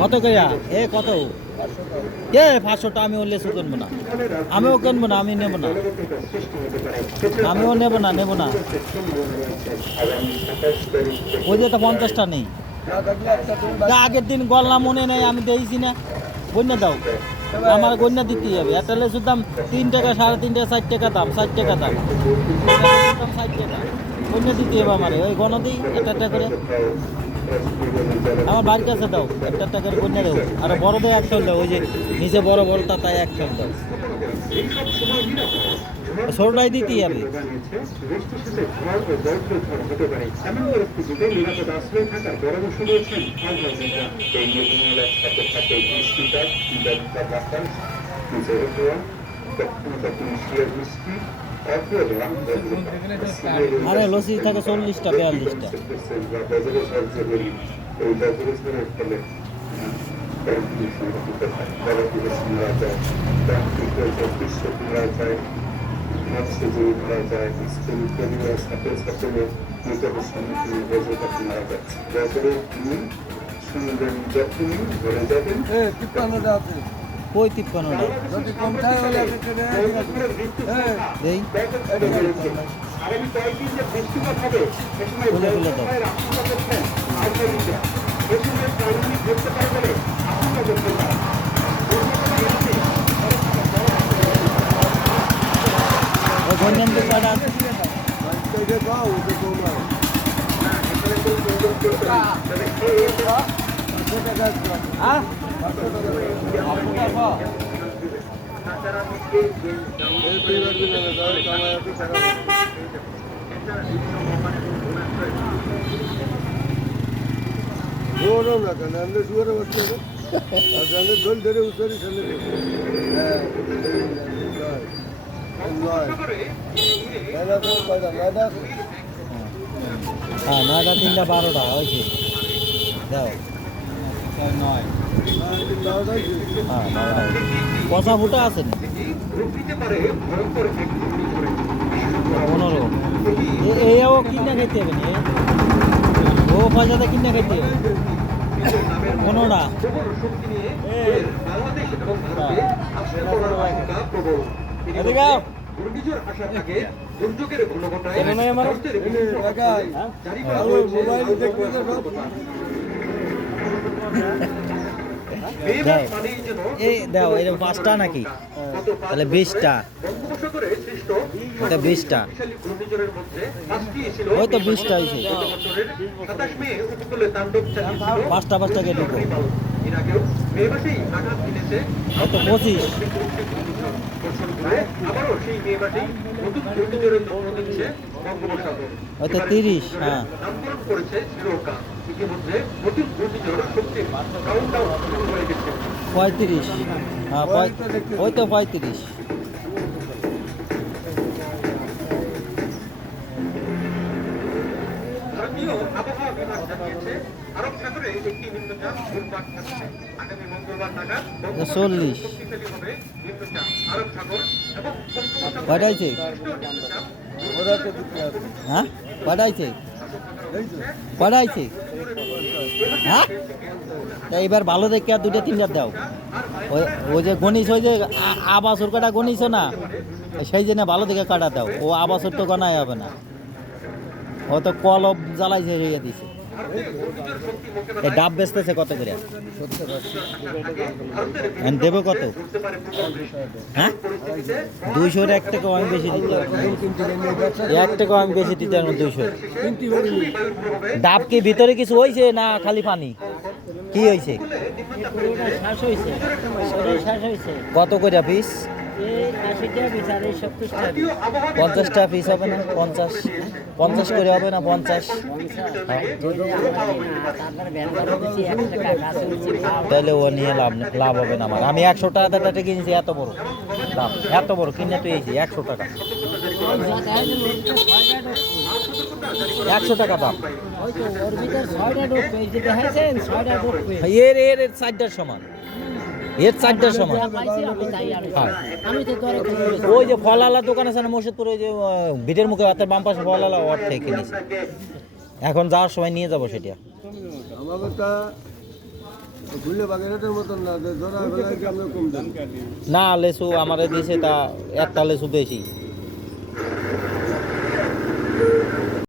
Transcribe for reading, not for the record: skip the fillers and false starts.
কত কইয়া এ কত এ 500টা আমি ওলে কিনবো না, আমিও কিনবো না, আমি নেব না, আমিও নেব না। ওই যে তো 50টা নেই, আগের দিন গল্লা মনে নেই, আমি দিয়েছি না, গন্যা দাও, আমার গন্যা দিতেই হবে। একটা লেসুর দাম 3 টাকা, 3.5 টাকা, 60 টাকা দাম, 60 টাকা দাম, 60 টাকা গন্যা দিতে হবে আমার। ওই গণ দিই একটা করে, আমার বাড়ির কাছে দাও, একটা করে গন্যা দাও। আর বড় দেয় 1 ফেল দাও, ওই যে নিচে বড় বড় তাই 1 ফেল দাও, ছোটটাই দিতেই হবে। আরে লসি থাকে 40টা 42টা। মৎস্যজীবী মারা যায়, স্কুল পরিবার ছাত্র ছাত্রীদের বিপদের সম্মুখীন হয়ে মারা যাচ্ছে। দয়া করে তিনি শুনবেন, যখনই ঘরে যাবেন। কই 53টা যদি কম থাকে হলে দেই আগামী কয়েকদিন যে বৃষ্টিপাত হবে সে সময় খুলে দাও। আশঙ্কা করছেন আবহাওয়াবিদরা। এ সময় প্রাণহানি ঘটতে পারে বলে আশঙ্কা করছেন তারা। গঞ্জামকে কাটা হ্যাঁ 9টা 3টা 12টা হয়েছে দাও। হ্যাঁ কষা ফুটা আছে না 15। এইও কিনে খেতে হবে না, ও পয়সাতে কিনে খেতে হবে 15টা। ঘূর্ণিঝড় আসা থাকে, দুর্যোগের ঘূর্ণঘটায় এই দাও, এরকম 5টা নাকি, তাহলে 20টা, এটা 20টা, ওই তো 20টা হয়েছে। 5টা কে ঢুকো, কত 25, ওই তো 30। হ্যাঁ পঁয়ত্রিশ, হ্যাঁ ওই তো 35। ভারতীয় আবহাওয়া বিভাগ জানিয়েছে আরব সাগরে একটি নিম্নচাপ ঘুরপাক খাচ্ছে। আগামী মঙ্গলবার নাগাদ 40 শক্তিশালী হবে নিম্নচাপ। আরব সাগর এবং পাঠাইছে, হ্যাঁ পাঠাইছে পাঠাইছে, হ্যাঁ তা এবার ভালো দেখে আর 2টা 3টা দাও। ওই যে গণিস, ওই যে আবাসর কাটা গণিস না, সেই জন্য ভালো দেখে কাটা দাও। ও আবাসর তো গণাই হবে না, ও তো কলব জ্বালাইছে হইয়া দিছে। এই ডাব বেচতেছে কত করে, দেবো কত? হ্যাঁ 200-এর 1 টাকা আমি বেশি দিতে পারবো, 1 টাকা আমি বেশি দিতে পারবো 200। ডাব কি ভিতরে কিছু হয়েছে না খালি পানি, কি হয়েছে? কত করে পিস? 50টা পিস হবে না? 50 করে হবে না? 50 তাহলে ও নিয়ে লাভ হবে না আমার। আমি 100 টাকা কিনেছি, এত বড় দাম, এত বড় কিনে তুই 100 টাকা, 100 টাকা দাম। এর 4টার সমান, এর 4টার সমান। ওই যে ফলালা দোকান আছে না মসজিদপুর, ওই যে ভিটের মুখে হাতের বাম পাশে ফলালা, ওর থেকে কিনেছি। এখন যাওয়ার সময় নিয়ে যাবো সেটা। খুললে বাগেরহাটের মতন না, জোড়া বেলায় কি আমরা কম দেন? না লেসু আমারে দিয়েছে তা একটা লেসু বেশি